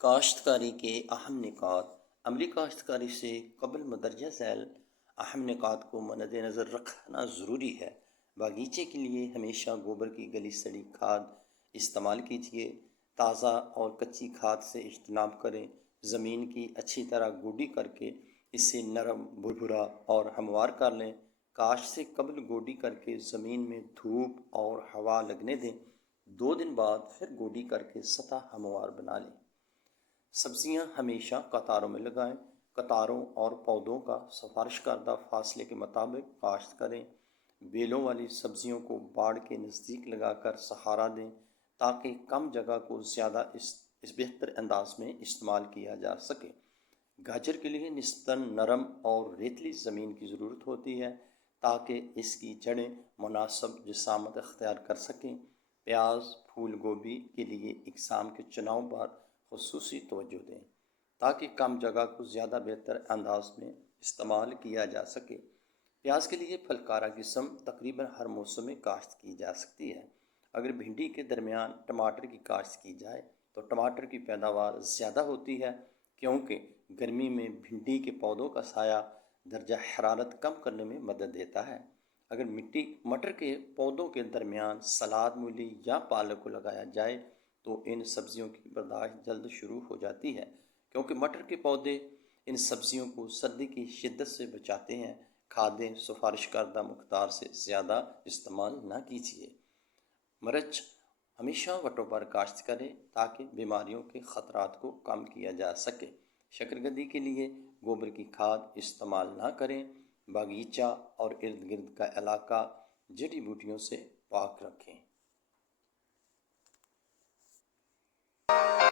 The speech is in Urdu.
کاشتکاری کے اہم نکات۔ عملی کاشتکاری سے قبل مندرجہ ذیل اہم نکات کو مد نظر رکھنا ضروری ہے۔ باغیچے کے لیے ہمیشہ گوبر کی گلی سڑی کھاد استعمال کیجیے۔ تازہ اور کچی کھاد سے اجتناب کریں۔ زمین کی اچھی طرح گوڈی کر کے اسے نرم، بھربھرا اور ہموار کر لیں۔ کاشت سے قبل گوڈی کر کے زمین میں دھوپ اور ہوا لگنے دیں۔ 2 دن بعد پھر گوڈی کر کے سطح ہموار بنا لیں۔ سبزیاں ہمیشہ قطاروں میں لگائیں۔ قطاروں اور پودوں کا سفارش کردہ فاصلے کے مطابق کاشت کریں۔ بیلوں والی سبزیوں کو باڑ کے نزدیک لگا کر سہارا دیں تاکہ کم جگہ کو زیادہ اس بہتر انداز میں استعمال کیا جا سکے۔ گاجر کے لیے نسبتاً نرم اور ریتلی زمین کی ضرورت ہوتی ہے تاکہ اس کی جڑیں مناسب جسامت اختیار کر سکیں۔ پیاز، پھول گوبھی کے لیے اقسام کے چناؤ پر خصوصی توجہ دیں تاکہ کم جگہ کو زیادہ بہتر انداز میں استعمال کیا جا سکے۔ پیاز کے لیے پھلکارہ قسم تقریباً ہر موسم میں کاشت کی جا سکتی ہے۔ اگر بھنڈی کے درمیان ٹماٹر کی کاشت کی جائے تو ٹماٹر کی پیداوار زیادہ ہوتی ہے کیونکہ گرمی میں بھنڈی کے پودوں کا سایہ درجہ حرارت کم کرنے میں مدد دیتا ہے۔ اگر مٹر کے پودوں کے درمیان سلاد مولی یا پالک کو لگایا جائے تو ان سبزیوں کی برداشت جلد شروع ہو جاتی ہے کیونکہ مٹر کے پودے ان سبزیوں کو سردی کی شدت سے بچاتے ہیں۔ کھادیں سفارش کردہ مقدار سے زیادہ استعمال نہ کیجیے۔ مرچ ہمیشہ وٹوں پر کاشت کریں تاکہ بیماریوں کے خطرات کو کم کیا جا سکے۔ شکرکندی کے لیے گوبر کی کھاد استعمال نہ کریں۔ باغیچہ اور ارد گرد کا علاقہ جڑی بوٹیوں سے پاک رکھیں۔